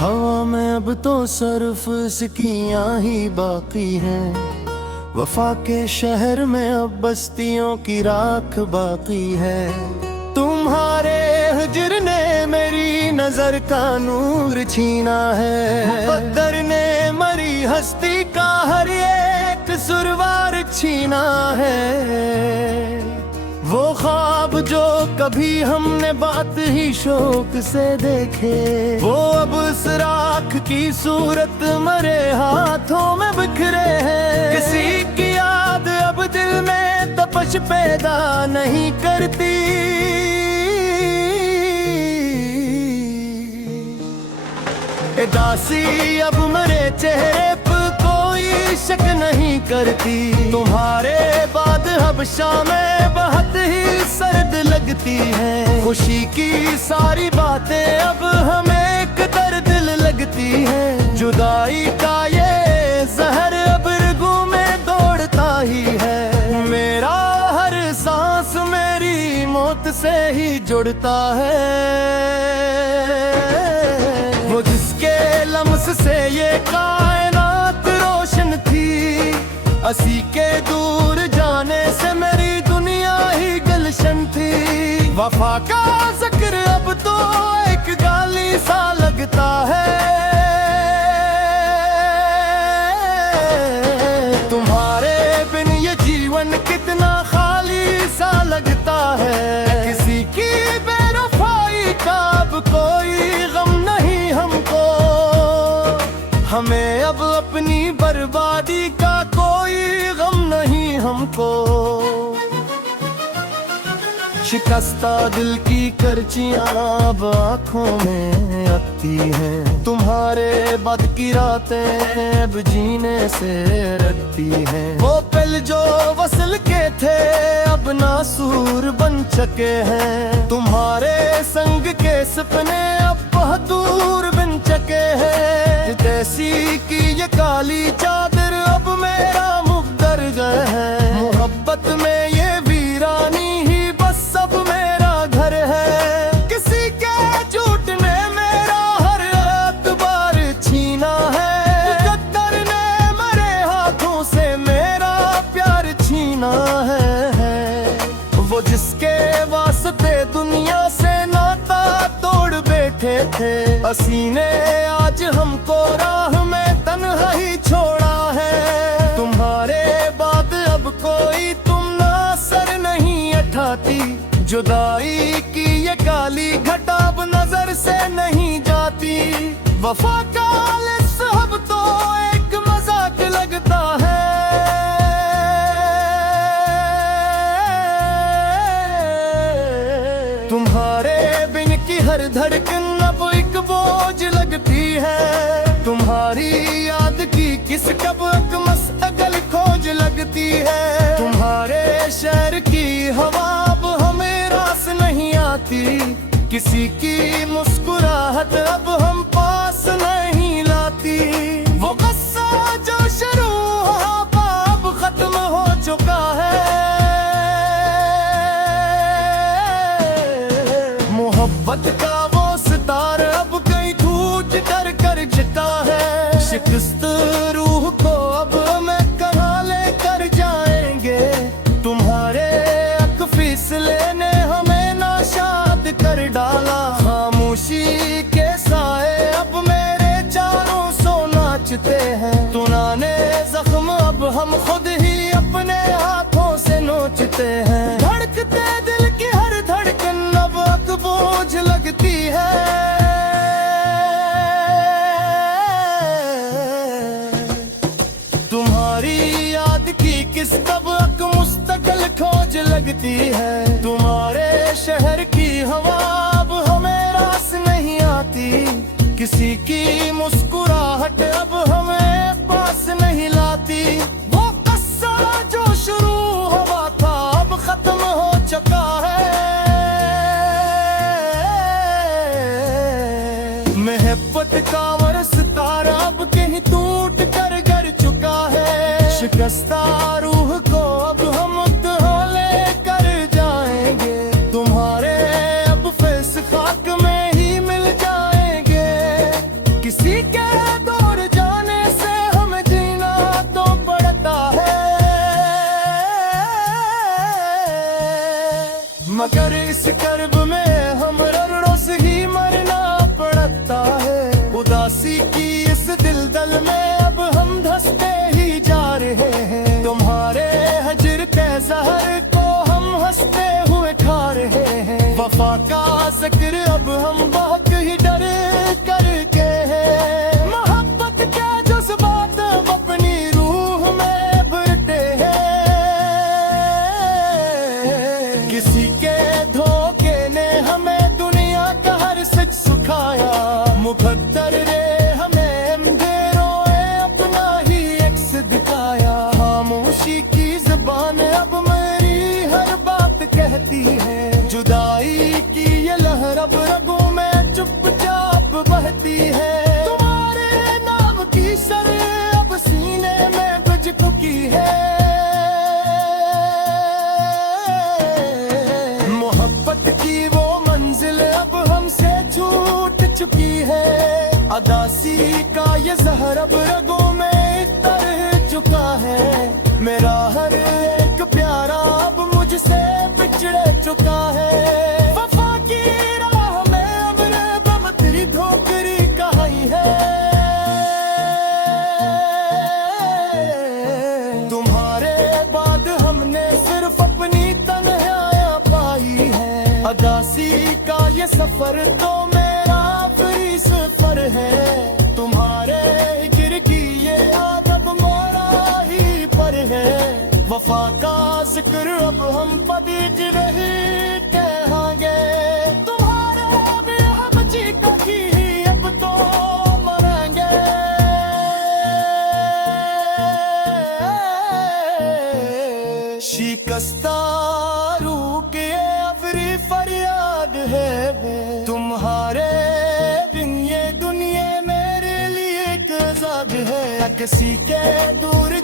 हवा में अब तो सिर्फ सिकियां ही बाकी हैं। वफा के शहर में अब बस्तियों की राख बाकी है। तुम्हारे हिज्र ने मेरी नजर का नूर छीना है। मुक़द्दर ने मरी हस्ती का हर एक सुरवार छीना है। वो ख्वाब जो कभी हमने बात ही शौक से देखे, वो अब उस राख की सूरत मरे हाथों में बिखरे हैं। किसी की याद अब दिल में तपश पैदा नहीं करती। दासी अब मेरे चेहरे पर कोई शक नहीं करती। तुम्हारे बाद हबशा में बहुत ही सर्द लगती है। खुशी की सारी बातें अब हमें कदर दिल लगती है। जुदाई का ये जहर अब रगों में दौड़ता ही है। मेरा हर सांस मेरी मौत से ही जुड़ता है। वो जिसके लम्स से ये कायनात रोशन थी, असी के दूर जाने से मेरी दुनिया ही गुलशन थी। वफा का जिक्र अब तो एक गाली सा लगता है। तुम्हारे बिन ये जीवन कितना खाली सा लगता है। किसी की बेवफाई का अब कोई गम नहीं हमको। हमें अब अपनी बर्बादी का कोई गम नहीं हमको। शिकस्ता दिल की करचियां अब आँखों में आती हैं। तुम्हारे बाद की रातें अब जीने से रखती हैं। वो पल जो वसल के थे अब नासूर बन चुके हैं। तुम्हारे संग के सपने अब बहुत दूर बन चुके हैं। जैसी की ये काली चादर अब मेरा मुक़द्दर गए है। मोहब्बत में ये वीरानी ही बस अब मेरा घर है। किसी के झूठ ने मेरा हर एतबार छीना है। मुक़द्दर ने मेरे हाथों से मेरा प्यार छीना है। वो जिसके वास्ते दुनिया से नाता तोड़ बैठे थे, असी ने आज हमको राह में तन्हा ही छोड़ा है। तुम्हारे बाद अब कोई तुम ना सर नहीं उठाती। जुदाई की ये काली घटा अब नजर से नहीं जाती। वफा का लिस्स अब तो एक मजाक लगता है। तुम्हारे बिन की हर धड़कन अब एक बोझ लगती है। तुम्हारी याद की किस कब मसअगल खोज लगती है। तुम्हारे शहर की हवा अब हमें रास नहीं आती। किसी की मुस्कुराहट अब हम पास नहीं लाती। वो क़स्सा जो शुरू हुआ अब खत्म हो चुका है। मोहब्बत का वो सितार अब कहीं टूट कर जिता है। शिकस्त रूह को अब हमें कहाँ लेकर जाएंगे। तुम्हारे अक फैसले ने हमें नाशाद कर डाला। खामोशी के साए अब मेरे चारों सो नाचते हैं। तुनाने जख्म अब हम खुद ही अपने हाथों से नोचते हैं। धड़कते दिल की हर धड़कन अब अक बोझ लगती है। किस तबक मुस्तकिल खोज लगती है। तुम्हारे शहर की हवा अब हमें रास नहीं आती। किसी की मुस्कुराहट अब हमें पास नहीं लाती। वो क़स्सा जो शुरू हुआ था अब खत्म हो चुका है। मोहब्बत का वो सितारा अब कहीं टूट कर गिर चुका है। शिकस्ता रूह को अब हम लेकर जाएंगे। तुम्हारे अब फैस खाक में ही मिल जाएंगे। किसी कर्ब में हम रोज ही मरना पड़ता है। उदासी की इस दिलदल में अब हम धंसते ही जा रहे हैं। तुम्हारे हजर के जहर को हम हंसते हुए खा रहे हैं। वफा का जिक्र अब हम बहुत ही डर करके हैं। मोहब्बत के जज्बात अब अपनी रूह में भरते हैं। किसी के धोखे ने हमें दुनिया का हर सच सुखाया। मुकद्दर ने हमें अंधेरों अपना ही एक्स दिखाया। खामोशी की ज़बान अब मेरी हर बात कहती है। जुदाई की ये लहर अब रगों में चुपचाप बहती है। तुम्हारे नाम की सर अब सीने में बज चुकी है। मोहब्बत की वो मंजिल अब हमसे छूट चुकी है। अदासी का ये जहर अब रगों में तर चुका है। मेरा हर एक प्यारा अब मुझसे बिछड़ चुका है। वफा की राह में अब रब तेरी धोकरी कहाई है। तुम्हारे बाद हमने सिर्फ अपनी तन्हाइयां पाई है। अदासी का ये सफर तो मेरा आखिरी सफर है। तुम्हारे गिर की ये आदत मोरा ही पर है। वफा का जिक्र अब हम पदीज नहीं कहेंगे। तुम्हारे भी हम जी कभी अब तो मरेंगे। शिकस्ता रूह की आखिरी फरियाद है। तुम्हारे बिन ये दुनिया मेरे लिए एक अज़ाब है। किसी के दूर